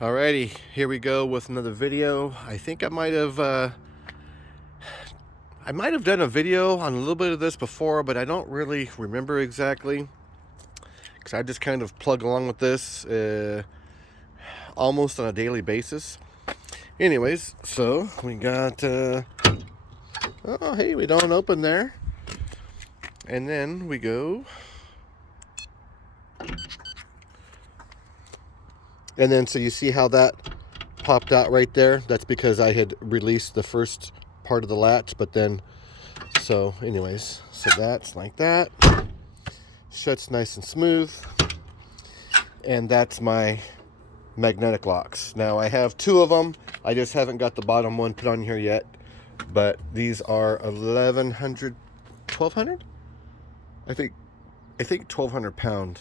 Alrighty, here we go with another video. I think I might have done a video on a little bit of this before, but I don't really remember exactly because I just kind of plug along with this almost on a daily basis. Anyways, so we got oh hey, we don't open there, and then we go. And then so you see how that popped out right there? That's because I had released the first part of the latch, but then, so anyways, so that's like that. Shuts nice and smooth. And that's my magnetic locks. Now I have two of them. I just haven't got the bottom one put on here yet. But these are 1,100, 1,200? I think 1,200 pound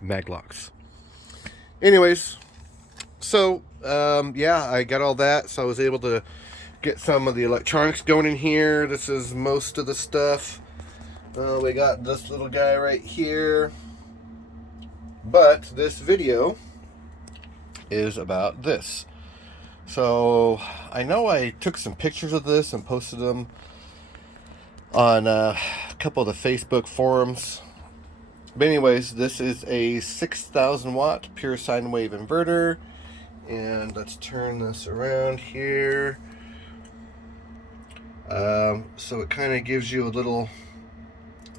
mag locks. Anyways, so yeah, I got all that, so I was able to get some of the electronics going in here. This is most of the stuff. We got this little guy right here, but this video is about this. So I know I took some pictures of this and posted them on a couple of the Facebook forums. But anyways, this is a 6,000 watt pure sine wave inverter. And let's turn this around here. So it kind of gives you a little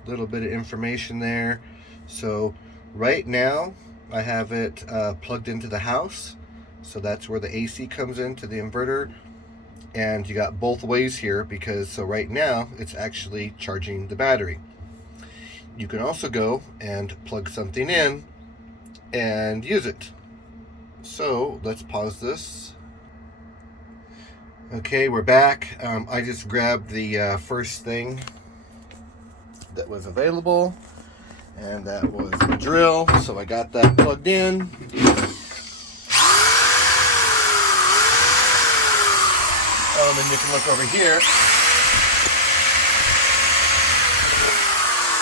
bit of information there. So right now I have it plugged into the house. So that's where the AC comes into the inverter. And you got both ways here because so right now it's actually charging the battery. You can also go and plug something in and use it. So let's pause this. Okay, we're back. I just grabbed the first thing that was available, and that was the drill. So I got that plugged in. Oh, and then you can look over here.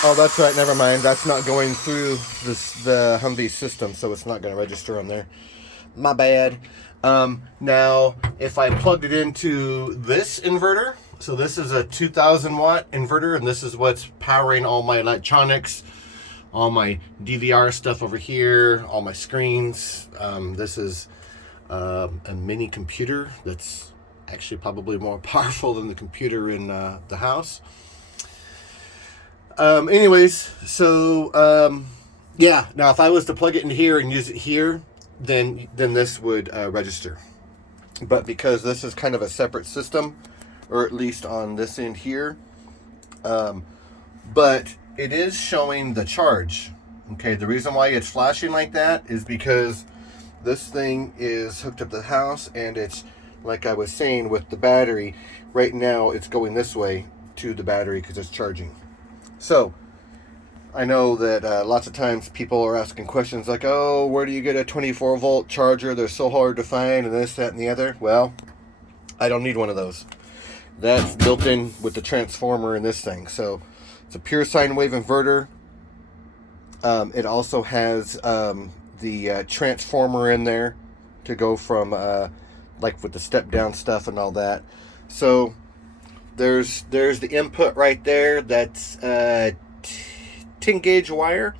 Oh, that's right. Never mind. That's not going through the Humvee system, so it's not going to register on there. My bad. Now, if I plugged it into this inverter, so this is a 2,000 watt inverter, and this is what's powering all my electronics, all my DVR stuff over here, all my screens. This is a mini computer that's actually probably more powerful than the computer in the house. Anyways, so yeah, now if I was to plug it in here and use it here, then this would register. But because this is kind of a separate system, or at least on this end here, but it is showing the charge. Okay, the reason why it's flashing like that is because this thing is hooked up to the house, and it's, like I was saying with the battery, right now it's going this way to the battery because it's charging. So, I know that lots of times people are asking questions like, oh, where do you get a 24 volt charger? They're so hard to find, and this, that, and the other. Well, I don't need one of those. That's built in with the transformer in this thing. So, it's a pure sine wave inverter. It also has the transformer in there to go from, like with the step down stuff and all that. So, there's the input right there. That's 10 gauge wire,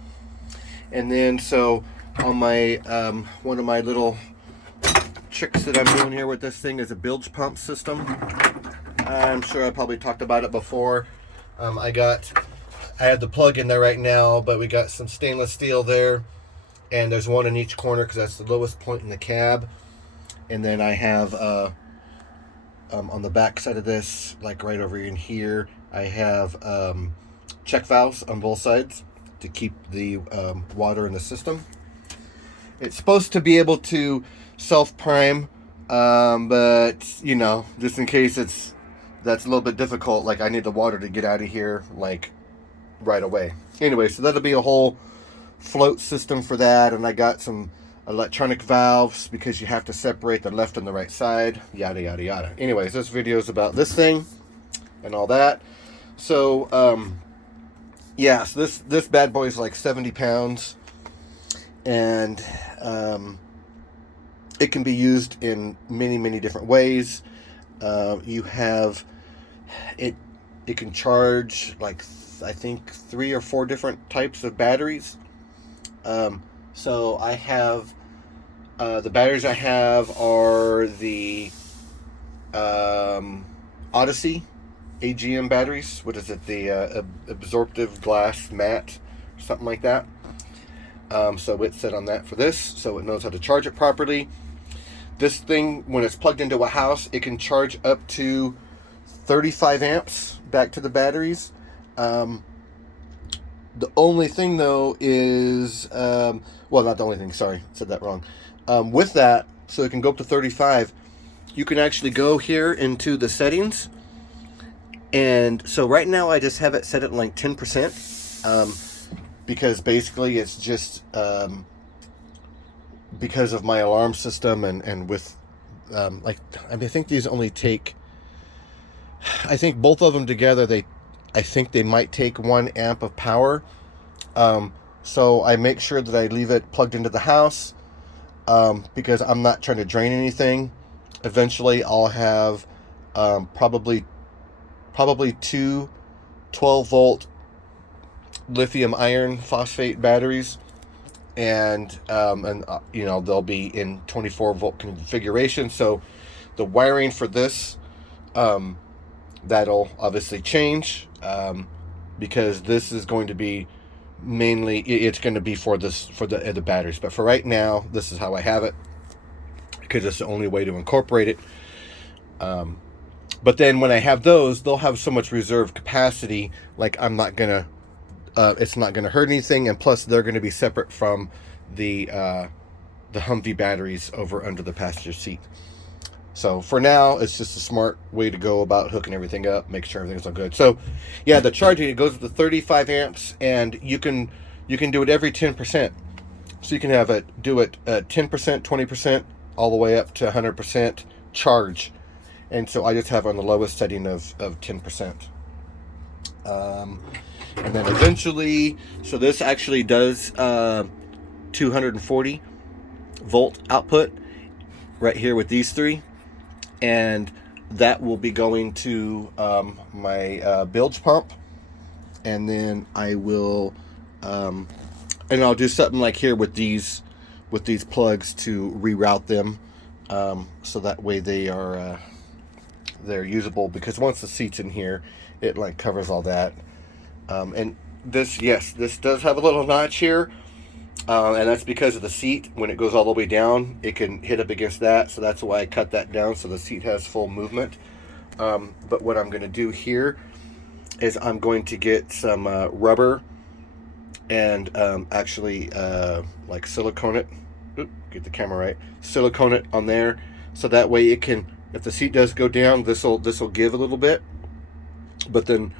and then so on my one of my little tricks that I'm doing here with this thing is a bilge pump system. I'm sure I probably talked about it before. I have the plug in there right now, but we got some stainless steel there, and there's one in each corner because that's the lowest point in the cab. And then I have on the back side of this, like right over in here, I have check valves on both sides to keep the water in the system. It's supposed to be able to self-prime, but you know, just in case that's a little bit difficult, like I need the water to get out of here like right away. Anyway, so that'll be a whole float system for that, and I got some electronic valves because you have to separate the left and the right side, yada yada yada. Anyways, this video is about this thing and all that. So yeah, so this bad boy is like 70 pounds, and it can be used in many different ways. You have it. It can charge like I think 3 or 4 different types of batteries. So I have the batteries I have are the Odyssey AGM batteries. What is it? The absorptive glass matte, something like that. So it's set on that for this, so it knows how to charge it properly. This thing, when it's plugged into a house, it can charge up to 35 amps back to the batteries. The only thing though is, well, not the only thing, sorry, said that wrong. With that, so it can go up to 35, you can actually go here into the settings. And so right now I just have it set at like 10%, because basically it's just because of my alarm system and with, like, I mean, I think these only take, I think both of them together, I think they might take 1 amp of power. So I make sure that I leave it plugged into the house, because I'm not trying to drain anything. Eventually I'll have probably 2 12-volt lithium iron phosphate batteries, and you know, they'll be in 24-volt configuration. So the wiring for this, that'll obviously change, because this is going to be mainly, it's going to be for the batteries. But for right now, this is how I have it, because it's the only way to incorporate it. But then when I have those, they'll have so much reserve capacity, like I'm not gonna, it's not gonna hurt anything, and plus they're gonna be separate from the Humvee batteries over under the passenger seat. So for now, it's just a smart way to go about hooking everything up, make sure everything's all good. So yeah, the charging, it goes up to 35 amps, and you can do it every 10%. So you can have it do it 10%, 20%, all the way up to 100% charge. And so I just have on the lowest setting of 10%. And then eventually, so this actually does 240 volt output right here with these 3. And that will be going to my bilge pump. And then I will, and I'll do something like here with these plugs to reroute them, so that way they are they're usable, because once the seat's in here, it like covers all that. And this, yes, this does have a little notch here, and that's because of the seat. When it goes all the way down, it can hit up against that, so that's why I cut that down so the seat has full movement. But what I'm going to do here is I'm going to get some rubber and actually like silicone it. Oop, get the camera right. Silicone it on there, so that way it can, if the seat does go down, this will give a little bit. But then,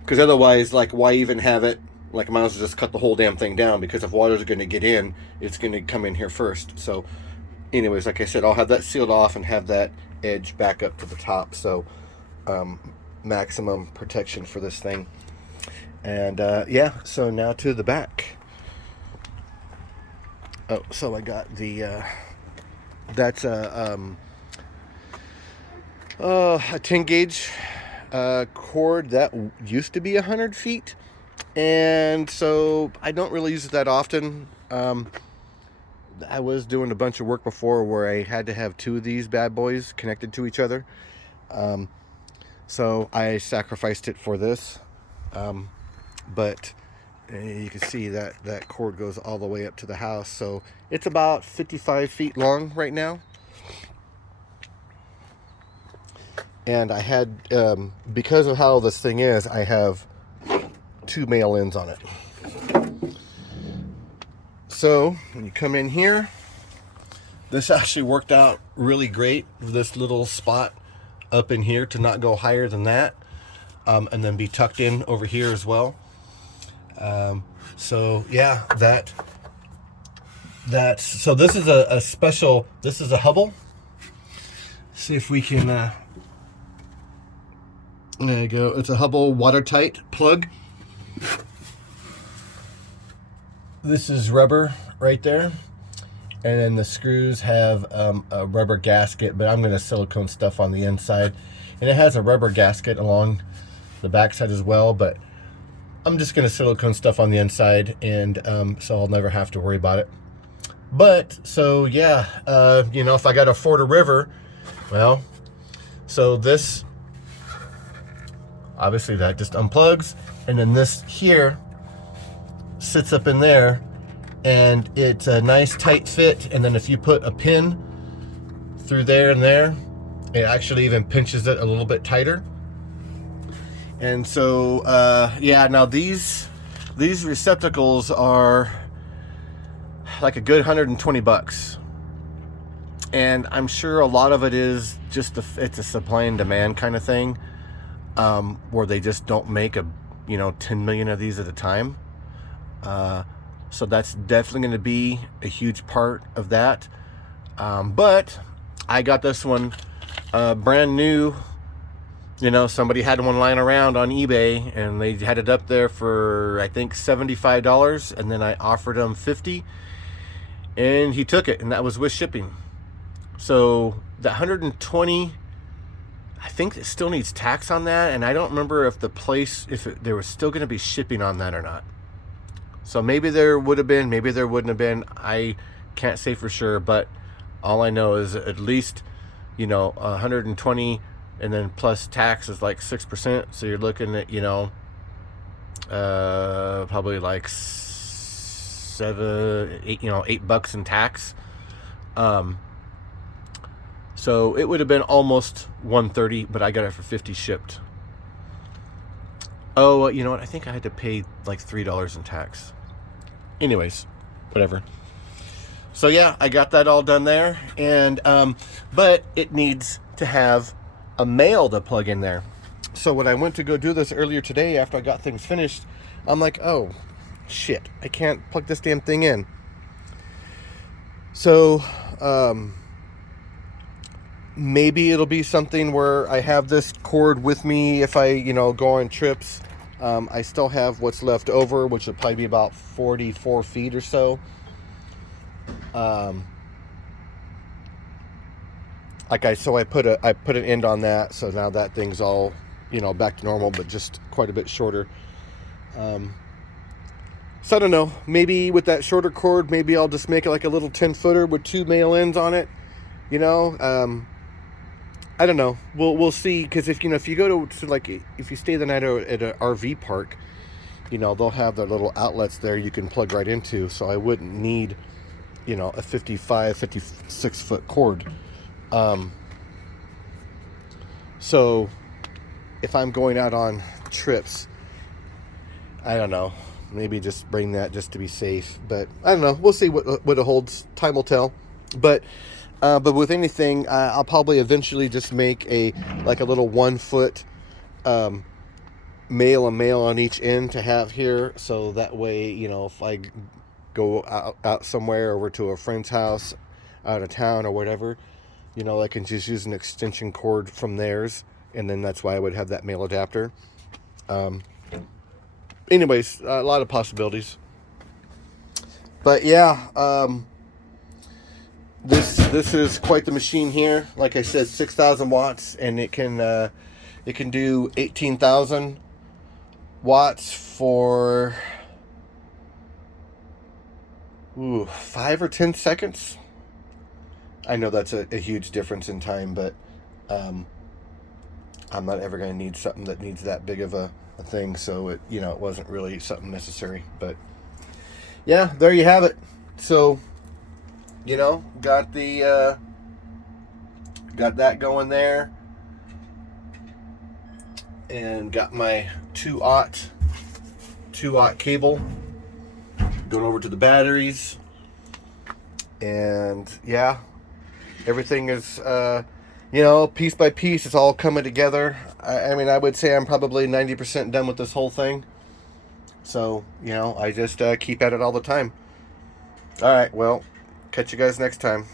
because otherwise, like, why even have it? Like, I might as well just cut the whole damn thing down, because if water's going to get in, it's going to come in here first. So anyways, like I said, I'll have that sealed off and have that edge back up to the top, so maximum protection for this thing. And yeah, so now to the back. Oh, so I got the that's a 10 gauge cord that used to be 100 feet, and so I don't really use it that often. I was doing a bunch of work before where I had to have 2 of these bad boys connected to each other, so I sacrificed it for this. But you can see that cord goes all the way up to the house, so it's about 55 feet long right now. And I had, because of how this thing is, I have 2 male ends on it. So when you come in here, this actually worked out really great, this little spot up in here to not go higher than that, and then be tucked in over here as well. So yeah, so this is a special, this is a Hubble. See if we can, there you go. It's a Hubble watertight plug. This is rubber right there, And then the screws have a rubber gasket, but I'm going to silicone stuff on the inside. And it has a rubber gasket along the backside as well, but I'm just going to silicone stuff on the inside, and so I'll never have to worry about it. But, so yeah, you know, if I got to ford a river, well, so this, obviously that just unplugs, and then this here sits up in there, and it's a nice tight fit. And then if you put a pin through there and there, it actually even pinches it a little bit tighter. And so yeah, now these receptacles are like a good $120, and I'm sure a lot of it is just it's a supply and demand kind of thing, where they just don't make 10 million of these at a time. So that's definitely going to be a huge part of that. But I got this one brand new. You know, somebody had one lying around on eBay, and they had it up there for, I think, $75, and then I offered him $50, and he took it, and that was with shipping. So the 120, I think it still needs tax on that, and I don't remember if there was still going to be shipping on that or not. So maybe there would have been, maybe there wouldn't have been. I can't say for sure, but all I know is at least, 120, and then plus tax is like 6%. So you're looking at, probably like $8 in tax. So it would have been almost 130, but I got it for 50 shipped. Oh, you know what? I think I had to pay like $3 in tax. Anyways, whatever. So yeah, I got that all done there, and but it needs to have a male to plug in there. So when I went to go do this earlier today after I got things finished, I'm like, oh shit, I can't plug this damn thing in. So maybe it'll be something where I have this cord with me if I go on trips. I still have what's left over, which will probably be about 44 feet or so. I put an end on that, so now that thing's all back to normal, but just quite a bit shorter. So I don't know, maybe with that shorter cord, maybe I'll just make it like a little 10-footer with 2 male ends on it. I don't know. We'll see, because if you go to like, if you stay the night at an RV park, they'll have their little outlets there you can plug right into. So I wouldn't need a 56 foot cord. So if I'm going out on trips, I don't know, maybe just bring that just to be safe. But I don't know. We'll see what it holds. Time will tell. But with anything, I'll probably eventually just make a little 1 foot male on each end to have here. So that way, if I go out somewhere over to a friend's house out of town or whatever, I can just use an extension cord from theirs, and then that's why I would have that male adapter. Anyways, a lot of possibilities. But yeah, this is quite the machine here. Like I said, 6,000 watts, and it can do 18,000 watts for 5 or 10 seconds. I know that's a huge difference in time, but I'm not ever going to need something that needs that big of a thing, so it wasn't really something necessary. But yeah, there you have it. So got that going there, and got my 2-aught cable going over to the batteries, and yeah, everything is piece by piece, it's all coming together. I mean, I would say I'm probably 90% done with this whole thing. So I just keep at it all the time. All right, well, catch you guys next time.